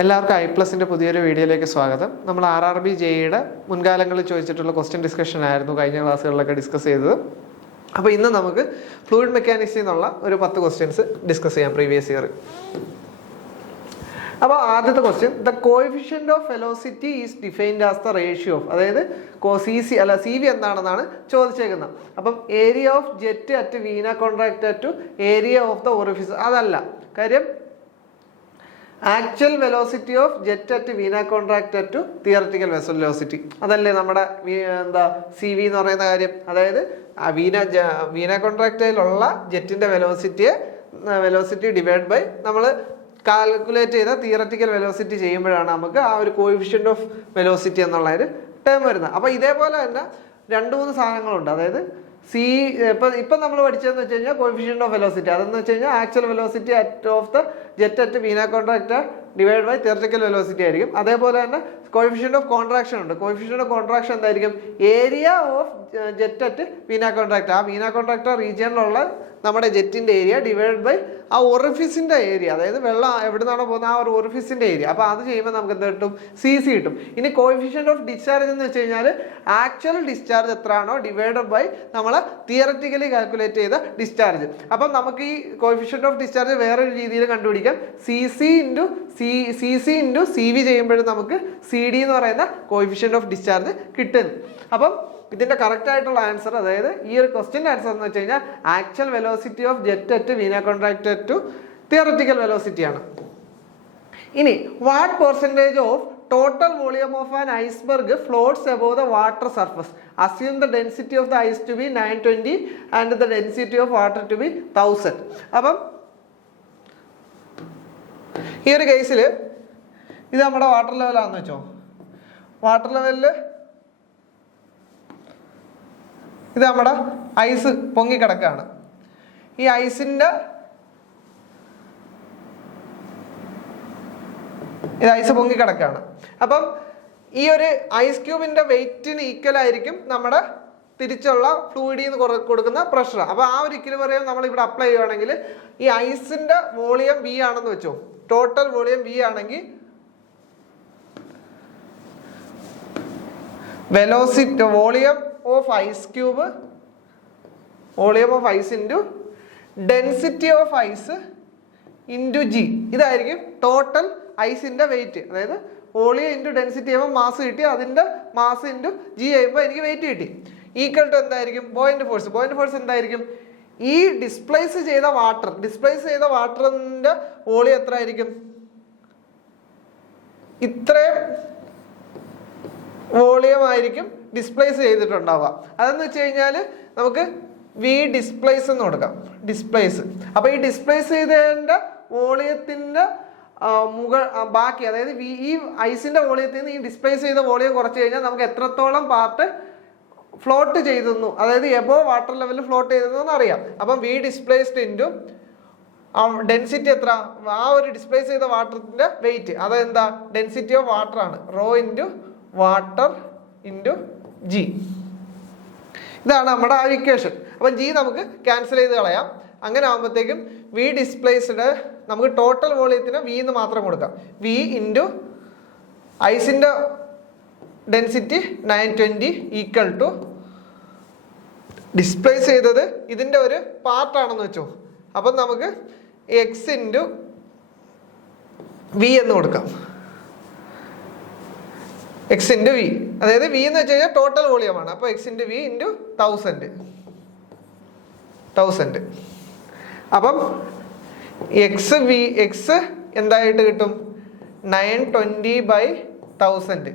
എല്ലാവർക്കും ഐ+ന്റെ പുതിയൊരു വീഡിയോയിലേക്ക് സ്വാഗതം. നമ്മൾ RRB JEE-യുടെ മുൻകാലങ്ങളിൽ ചോദിച്ചിട്ടുള്ള ക്വസ്റ്റ്യൻ ഡിസ്കഷൻ ആയിരുന്നു കഴിഞ്ഞ ക്ലാസ്സുകളിലൊക്കെ ഡിസ്കസ് ചെയ്തത്. അപ്പോൾ ഇന്ന് നമുക്ക് ഫ്ലൂയിഡ് മെക്കാനിക്സിൽ നിന്നുള്ള ഒരു 10 ക്വസ്റ്റ്യൻസ് ഡിസ്കസ് ചെയ്യാം പ്രീവിയസ് ഇയർ. അപ്പോൾ ആദ്യത്തെ question, the coefficient of velocity is defined as the ratio of, അതായത് CV എന്താണെന്നാണ് ചോദിച്ചേക്കുന്നത്. അപ്പം area of jet at vena contract to area of the orifice, അതല്ല കാര്യം. Actual velocity of jet at vena contract to theoretical velocity, അതല്ലേ നമ്മുടെ CV എന്ന് പറയുന്ന കാര്യം. അതായത് വീന കോൺട്രാക്റ്റിലുള്ള ജെറ്റിന്റെ വെലോസിറ്റി ഡിവൈഡ് ബൈ നമ്മൾ കാൽക്കുലേറ്റ് ചെയ്ത തിയററ്റിക്കൽ വെലോസിറ്റി ചെയ്യുമ്പോഴാണ് നമുക്ക് ആ ഒരു കോഎഫിഷ്യന്റ് ഓഫ് വെലോസിറ്റി എന്നുള്ള ഒരു ടേം വരുന്നത്. അപ്പോൾ ഇതേപോലെ തന്നെ 2-3 സാധനങ്ങളുണ്ട്. അതായത് ഇപ്പം നമ്മൾ പഠിച്ചതെന്ന് വെച്ച് കഴിഞ്ഞാൽ കോഎഫിഷ്യന്റ് ഓഫ് വെലോസിറ്റി, അതെന്ന് വെച്ച് കഴിഞ്ഞാൽ actual velocity of the jet at vena contract divide by theoretical velocity ആയിരിക്കും. അതേപോലെ തന്നെ കോഎഫിഷ്യന്റ് ഓഫ് കോൺട്രാക്ഷൻ ഉണ്ട്. കോഎഫിഷ്യന്റ് ഓഫ് കോൺട്രാക്ഷൻ എന്തായിരിക്കും? Area of jet at vena contract, ആ വീന കോൺട്രാക്ട് റീജിയനിലുള്ള നമ്മുടെ ജെറ്റിന്റെ ഏരിയ ഡിവൈഡ് ബൈ ആ ഒറിഫിസിന്റെ ഏരിയ, അതായത് വെള്ളം എവിടെ നിന്നാണോ പോകുന്നത് ആ ഒരു ഒറിഫിസിന്റെ ഏരിയ. അപ്പോൾ അത് ചെയ്യുമ്പോൾ നമുക്ക് എന്ത് കിട്ടും? CC കിട്ടും. ഇനി കോഎഫിഷ്യന്റ് ഓഫ് ഡിസ്ചാർജ് എന്ന് വെച്ച് കഴിഞ്ഞാൽ ആക്ച്വൽ ഡിസ്ചാർജ് എത്രയാണോ ഡിവൈഡ് ബൈ നമ്മൾ തിയററ്റിക്കലി കാൽക്കുലേറ്റ് ചെയ്ത ഡിസ്ചാർജ്. അപ്പം നമുക്ക് ഈ കോഎഫിഷ്യന്റ് ഓഫ് ഡിസ്ചാർജ് വേറൊരു രീതിയിൽ കണ്ടുപിടിക്കാം. CC ഇൻറ്റു CV ചെയ്യുമ്പോഴും നമുക്ക് CD എന്ന് പറയുന്ന കോഎഫിഷ്യന്റ് ഓഫ് ഡിസ്ചാർജ് കിട്ടുന്നു. അപ്പം ഇതിന്റെ കറക്റ്റ് ആയിട്ടുള്ള ആൻസർ, അതായത് ഈ ഒരു ക്വസ്റ്റ്യൻ ആൻസർ എന്ന് വെച്ച് കഴിഞ്ഞാൽ actual velocity of jet at vena contract to theoretical velocity ആണ്. ഇനി what percentage of total volume of an iceberg floats above the water surface, assume the density of the ice to be 920 and the density of water to be 1000. അപ്പം ഈ ഒരു കേസിൽ ഇത് നമ്മുടെ water ലെവലാണെന്ന് വെച്ചോ. Water ലെവലിൽ ഇത് നമ്മുടെ ഐസ് പൊങ്ങിക്കിടക്കുകയാണ്. ഈ ഐസിന്റെ ഐസ് പൊങ്ങിക്കിടക്കുകയാണ്. അപ്പം ഈ ഒരു ഐസ് ക്യൂബിന്റെ വെയിറ്റിന് ഈക്വൽ ആയിരിക്കും നമ്മുടെ തിരിച്ചുള്ള ഫ്ലൂയിഡിൽ നിന്ന് കൊടുക്കുന്ന പ്രഷർ. അപ്പോൾ ആ ഒരു ഇക്വിലിബ്രിയം നമ്മൾ ഇവിടെ അപ്ലൈ ചെയ്യുകയാണെങ്കിൽ ഈ ഐസിന്റെ വോളിയം V ആണെന്ന് വെച്ചോ. ടോട്ടൽ വോളിയം V ആണെങ്കിൽ velocity volume of ice cube, volume of ice into density of ice into G, ഇതായിരിക്കും ടോട്ടൽ ഐസിന്റെ വെയിറ്റ്. അതായത് വോളിയം ഇൻറ്റു ഡെൻസിറ്റി ചെയ്യുമ്പോൾ മാസ് കിട്ടി, അതിന്റെ മാസ് ഇൻറ്റു G ചെയ്യുമ്പോൾ എനിക്ക് വെയിറ്റ് കിട്ടി. ഈക്വൽ ടു എന്തായിരിക്കും? Buoyant force. ബോയിന്റ് ഫോഴ്സ് എന്തായിരിക്കും? ഈ ഡിസ്പ്ലേസ് ചെയ്ത വാട്ടറിന്റെ വോളിയം എത്ര ആയിരിക്കും? ഇത്രയും വോളിയം ആയിരിക്കും ഡിസ്പ്ലേസ് ചെയ്തിട്ടുണ്ടാവുക. അതെന്ന് വെച്ച് കഴിഞ്ഞാൽ നമുക്ക് V ഡിസ്പ്ലേസ് എന്ന് കൊടുക്കാം. ഡിസ്പ്ലേസ്. അപ്പൊ ഈ ഡിസ്പ്ലേസ് ചെയ്തതിന്റെ വോളിയത്തിന്റെ ബാക്കി, അതായത് ഈ ഐസിന്റെ വോളിയത്തിൽ നിന്ന് ഈ ഡിസ്പ്ലേസ് ചെയ്ത വോളിയം കുറച്ച് കഴിഞ്ഞാൽ നമുക്ക് എത്രത്തോളം പാർട്ട് ഫ്ലോട്ട് ചെയ്തു, അതായത് എബോവ് വാട്ടർ ലെവലിൽ ഫ്ലോട്ട് ചെയ്തെന്ന് അറിയാം. അപ്പം V ഡിസ്പ്ലേസ്ഡ് ഇൻറ്റു ഡെൻസിറ്റി എത്ര? ആ ഒരു ഡിസ്പ്ലേസ് ചെയ്ത വാട്ടറിന്റെ വെയിറ്റ്, അതെന്താ? ഡെൻസിറ്റി ഓഫ് വാട്ടർ ആണ്. Rho into water into G. ഇതാണ് നമ്മുടെ ആ ഇക്വേഷൻ. അപ്പം G നമുക്ക് ക്യാൻസൽ ചെയ്ത് കളയാം. അങ്ങനെ ആകുമ്പോഴത്തേക്കും V ഡിസ്പ്ലേസ്ഡ് നമുക്ക് ടോട്ടൽ വോളിയത്തിന് V എന്ന് മാത്രം കൊടുക്കാം. V ഇൻറ്റു ഐസിന്റെ ഡെൻസിറ്റി 920 ഈക്വൽ ടു ഡിസ്പ്ലേസ് ചെയ്തത് ഇതിന്റെ ഒരു പാർട്ടാണെന്ന് വെച്ചോ. അപ്പം നമുക്ക് X ഇൻറ്റു V എന്ന് കൊടുക്കാം. X ഇൻറ്റു V, അതായത് V എന്ന് വെച്ച് കഴിഞ്ഞാൽ ടോട്ടൽ വോളിയമാണ്. അപ്പോൾ X ഇൻറ്റു V ഇൻറ്റു 1000. അപ്പം X എന്തായിട്ട് കിട്ടും? 920/1000.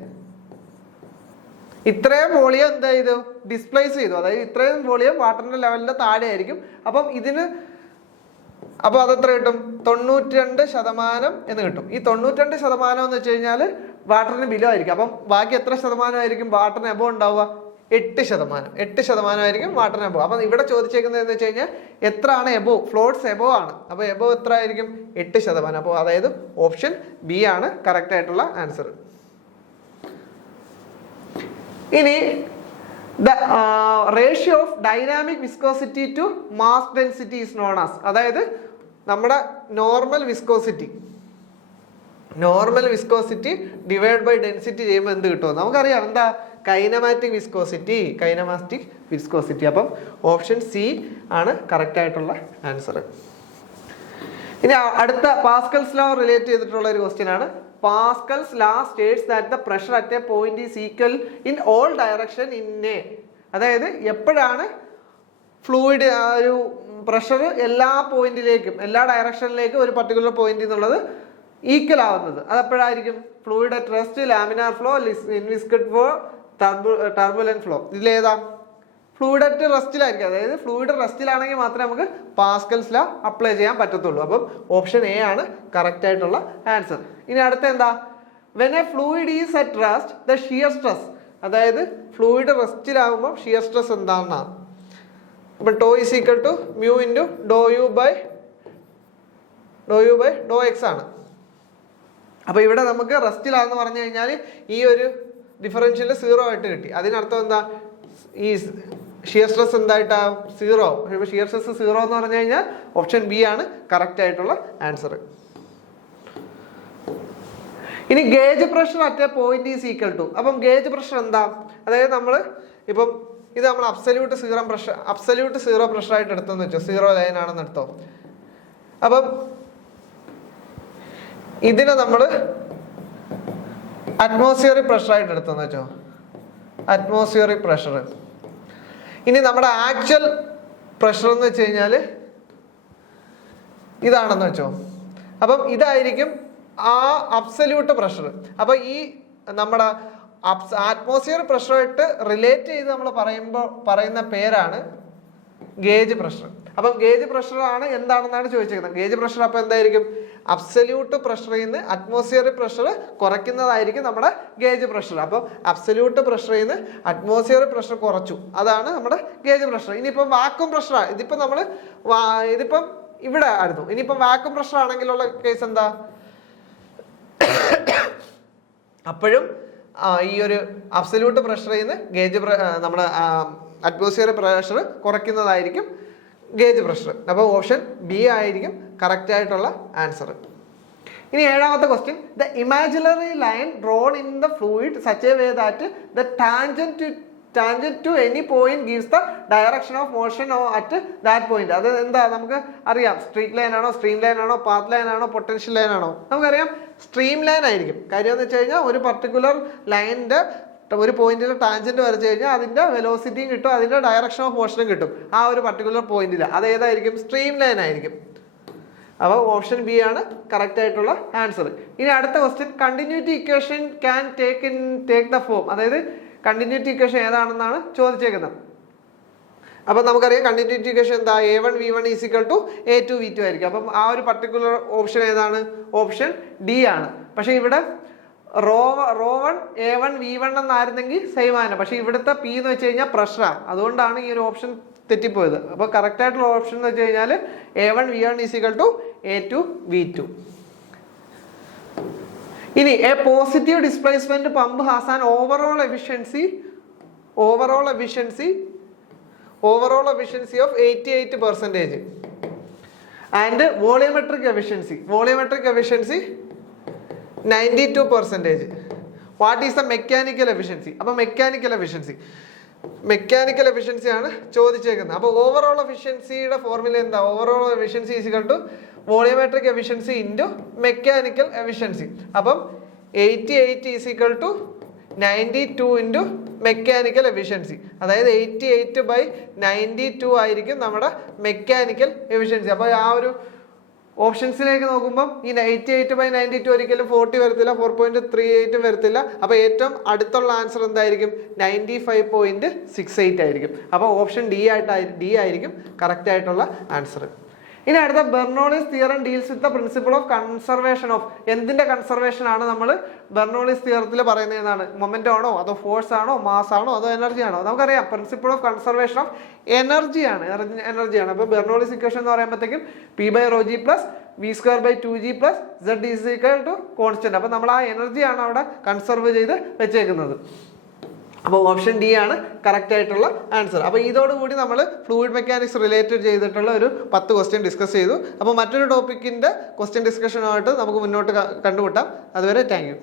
ഇത്രയും വോളിയം എന്താ ചെയ്തു? ഡിസ്പ്ലേസ് ചെയ്തു. അതായത് ഇത്രയും വോളിയം വാട്ടറിന്റെ ലെവലിന്റെ താഴെ ആയിരിക്കും. അപ്പം അപ്പോൾ അതെത്ര കിട്ടും? 92% എന്ന് കിട്ടും. ഈ 92% എന്ന് വെച്ച് കഴിഞ്ഞാൽ വാട്ടറിന് ബിലോ ആയിരിക്കും. അപ്പം ബാക്കി എത്ര ശതമാനമായിരിക്കും വാട്ടറിന് എബോ ഉണ്ടാവുക? 8%. 8% ആയിരിക്കും വാട്ടറിന് എബോ. അപ്പം ഇവിടെ ചോദിച്ചേക്കുന്നത് എന്ന് വെച്ച് കഴിഞ്ഞാൽ എത്രയാണ് എബോ? ഫ്ലോട്ട്സ് എബോ ആണ്. അപ്പോൾ എബോ എത്ര ആയിരിക്കും? 8%. അപ്പോൾ അതായത് ഓപ്ഷൻ B ആണ് കറക്റ്റ് ആയിട്ടുള്ള ആൻസർ. ഇനി the ratio of dynamic viscosity to mass density is known as, അതായത് നമ്മുടെ normal viscosity normal viscosity divide by density ചെയ്യുമ്പോൾ എന്ത് കിട്ടുമോ നമുക്കറിയാം. എന്താ? Kinematic viscosity. അപ്പം ഓപ്ഷൻ സി ആണ് കറക്റ്റ് ആയിട്ടുള്ള ആൻസർ. ഇനി അടുത്ത പാസ്കൽസ് ലോ റിലേറ്റ് ചെയ്തിട്ടുള്ള ഒരു ക്വസ്റ്റ്യൻ ആണ്. Pascal's law states that the pressure at a point is equal in all direction in a. അതായത് എപ്പോഴാണ് ഫ്ലൂയിഡ് ഒരു പ്രഷർ എല്ലാ പോയിന്റിലേക്കും എല്ലാ ഡയറക്ഷനിലേക്കും ഒരു പർട്ടിക്കുലർ പോയിന്റ് എന്നുള്ളത് ഈക്വൽ ആവുന്നത്? അതെപ്പോഴായിരിക്കും? Fluid at rest, laminar flow, inviscid flow, turbulent flow. ഇതിലേതാ? ഫ്ലൂയിഡ് അറ്റ് റെസ്റ്റിലായിരിക്കും. അതായത് ഫ്ലൂയിഡ് റെസ്റ്റിലാണെങ്കിൽ മാത്രമേ നമുക്ക് പാസ്കൽസ് ലോ അപ്ലൈ ചെയ്യാൻ പറ്റത്തുള്ളൂ. അപ്പം ഓപ്ഷൻ എ ആണ് കറക്റ്റ് ആയിട്ടുള്ള ആൻസർ. ഇനി അടുത്ത എന്താ? When a fluid is at rest the shear stress. അതായത് ഫ്ലൂയിഡ് റെസ്റ്റിലാകുമ്പോൾ ഷിയർ സ്ട്രെസ് എന്താണെന്നാണ്. അപ്പം tau is equal to mu into do u by do x ആണ്. അപ്പോൾ ഇവിടെ നമുക്ക് റെസ്റ്റിലാണെന്ന് പറഞ്ഞു കഴിഞ്ഞാൽ ഈ ഒരു ഡിഫറൻഷ്യൽ 0 ആയിട്ട് കിട്ടി. അതിനർത്ഥം എന്താ? ഈ ഷിയർ സ്ട്രെസ് എന്തായിട്ടാവും? 0. ഷിയർ സ്ട്രെസ് 0 എന്ന് പറഞ്ഞു കഴിഞ്ഞാൽ ഓപ്ഷൻ ബി ആണ് കറക്റ്റ് ആയിട്ടുള്ള ആൻസർ. ഇനി gauge pressure at a point is equal to. അപ്പം ഗേജ് പ്രഷർ എന്താ? അതായത് നമ്മൾ ഇപ്പം ഇത് നമ്മൾ അബ്സല്യൂട്ട് സീറോ പ്രഷർ ആയിട്ട് എടുത്തെന്ന് വെച്ചോ, 0 ലൈൻ ആണെന്ന് എടുത്തോ. അപ്പം ഇതിനെ നമ്മൾ അറ്റ്മോസ്ഫിയറിക് പ്രഷർ ആയിട്ട് എടുത്തെന്ന് വെച്ചോ, അറ്റ്മോസ്ഫിയറിക് പ്രഷർ. ഇനി നമ്മുടെ ആക്ച്വൽ പ്രഷർ എന്ന് വെച്ച് കഴിഞ്ഞാൽ ഇതാണെന്ന് വെച്ചോ. അപ്പം ഇതായിരിക്കും ആ അബ്സല്യൂട്ട് പ്രഷർ. അപ്പൊ ഈ നമ്മുടെ അറ്റ്മോസ്ഫിയർ പ്രഷറായിട്ട് റിലേറ്റ് ചെയ്ത് നമ്മൾ പറയുന്ന പേരാണ് ഗേജ് പ്രഷർ. അപ്പം ഗേജ് പ്രഷർ ആണ് എന്താണെന്നാണ് ചോദിച്ചിരിക്കുന്നത്. ഗേജ് പ്രഷർ അപ്പോൾ എന്തായിരിക്കും? അബ്സല്യൂട്ട് പ്രഷറിൽ നിന്ന് അറ്റ്മോസ്ഫിയറിക് പ്രഷർ കുറയ്ക്കുന്നതായിരിക്കും നമ്മുടെ ഗേജ് പ്രഷർ. അപ്പം അബ്സല്യൂട്ട് പ്രഷറിൽ നിന്ന് അറ്റ്മോസ്ഫിയറിക് പ്രഷർ കുറച്ചു, അതാണ് നമ്മുടെ ഗേജ് പ്രഷർ. ഇനിയിപ്പം വാക്വം പ്രഷറാണ്. ഇതിപ്പം ഇവിടെ ആയിരുന്നു. ഇനിയിപ്പം വാക്വം പ്രഷർ ആണെങ്കിലുള്ള കേസ് എന്താ? അപ്പോഴും ഈ ഒരു അബ്സല്യൂട്ട് പ്രഷറിൽ നിന്ന് നമ്മുടെ അറ്റ്മോസ്ഫിയറിക് പ്രഷർ കുറയ്ക്കുന്നതായിരിക്കും ഗേജ് പ്രഷർ. അപ്പോൾ ഓപ്ഷൻ ബി ആയിരിക്കും കറക്റ്റ് ആയിട്ടുള്ള ആൻസർ. ഇനി ഏഴാമത്തെ question. The imaginary line drawn in the fluid such a way that the tangent to any point gives the direction of motion at that point. അത് എന്താ? നമുക്ക് അറിയാം. Street line ആണോ, stream line ആണോ, path line ആണോ, potential line ആണോ? നമുക്കറിയാം stream line ആയിരിക്കും. കാര്യം എന്ന് വെച്ച് കഴിഞ്ഞാൽ ഒരു പർട്ടിക്കുലർ ലൈനിന്റെ ഒരു പോയിന്റിൽ ടാൻജന്റ് വരച്ചു കഴിഞ്ഞാൽ അതിന്റെ വെലോസിറ്റിയും കിട്ടും, അതിന്റെ ഡയറക്ഷൻ ഓഫ് മോഷനും കിട്ടും ആ ഒരു പർട്ടിക്കുലർ പോയിന്റിൽ. അത് ഏതായിരിക്കും? സ്ട്രീം ലൈൻ ആയിരിക്കും. അപ്പോൾ ഓപ്ഷൻ ബി ആണ് കറക്റ്റ് ആയിട്ടുള്ള ആൻസർ. ഇനി അടുത്ത question. Continuity equation can take the form. അതായത് കണ്ടിന്യൂറ്റി ഇക്വേഷൻ ഏതാണെന്നാണ് ചോദിച്ചേക്കുന്നത്. അപ്പം നമുക്കറിയാം കണ്ടിന്യൂറ്റി ഇക്വേഷൻ എന്താ? A1 V1 = A2 V2 ആയിരിക്കും. അപ്പം ആ ഒരു പർട്ടിക്കുലർ ഓപ്ഷൻ ഏതാണ്? ഓപ്ഷൻ ഡി ആണ്. പക്ഷെ ഇവിടെ ρ1 A1 V1 എന്നായിരുന്നെങ്കിൽ സെയിം ആണ്. പക്ഷെ ഇവിടുത്തെ പി എന്ന് വെച്ച് കഴിഞ്ഞാൽ പ്രഷറാണ്. അതുകൊണ്ടാണ് ഈ ഒരു ഓപ്ഷൻ തെറ്റിപ്പോയത്. അപ്പോൾ കറക്റ്റ് ആയിട്ടുള്ള ഓപ്ഷൻ എന്ന് വെച്ച് കഴിഞ്ഞാൽ A1 V1 = A2 V2. ഇനി A positive displacement pump has an overall efficiency of 88% and volumetric efficiency 92%. What is the mechanical efficiency? അപ്പോൾ മെക്കാനിക്കൽ എഫിഷ്യൻസി ആണ് ചോദിച്ചേക്കുന്നത്. അപ്പോൾ ഓവറോൾ എഫിഷ്യൻസിയുടെ ഫോർമുല എന്താ? Overall efficiency = volumetric efficiency into mechanical efficiency. അപ്പം 88 = 92 into mechanical efficiency. അതായത് 88/92 ആയിരിക്കും നമ്മുടെ mechanical efficiency. അപ്പോൾ ആ ഒരു ഓപ്ഷൻസിലേക്ക് നോക്കുമ്പോൾ ഈ 88/92 ഒരിക്കലും 40 വരത്തില്ല, 4.38 വരത്തില്ല. അപ്പോൾ ഏറ്റവും അടുത്തുള്ള ആൻസർ എന്തായിരിക്കും? 95.68 ആയിരിക്കും. അപ്പോൾ ഓപ്ഷൻ ഡി ആയിരിക്കും കറക്റ്റ് ആയിട്ടുള്ള ആൻസർ. ഇനി അടുത്ത Bernoulli's theorem deals with the principle of conservation of. എന്തിന്റെ കൺസർവേഷൻ ആണ് നമ്മൾ ബെർണോളിസ് തിയറത്തിൽ പറയുന്നത്? ഏതാണ്? മൊമെന്റ് ആണോ, അതോ ഫോഴ്സ് ആണോ, മാസ് ആണോ, അതോ എനർജി ആണോ? നമുക്കറിയാം പ്രിൻസിപ്പിൾ ഓഫ് കൺസർവേഷൻ ഓഫ് എനർജിയാണ്. അപ്പോൾ ബെർണോളിസ് ഇക്വേഷൻ എന്ന് പറയുമ്പോഴത്തേക്കും P/ρg + V²/2g + Z = കോൺസ്റ്റന്റ്. അപ്പോൾ നമ്മൾ ആ എനർജിയാണ് അവിടെ കൺസർവ് ചെയ്ത് വെച്ചേക്കുന്നത്. അപ്പോൾ ഓപ്ഷൻ ഡി ആണ് കറക്റ്റ് ആയിട്ടുള്ള ആൻസർ. അപ്പോൾ ഇതോടുകൂടി നമ്മൾ ഫ്ലൂയിഡ് മെക്കാനിക്സ് റിലേറ്റഡ് ചെയ്തിട്ടുള്ള ഒരു 10 ക്വസ്റ്റ്യൻ ഡിസ്കസ് ചെയ്തു. അപ്പോൾ മറ്റൊരു ടോപ്പിക്കിൻ്റെ ക്വസ്റ്റ്യൻ ഡിസ്കഷനുമായിട്ട് നമുക്ക് മുന്നോട്ട് കണ്ടുമുട്ടാം. അതുവരെ താങ്ക് യു.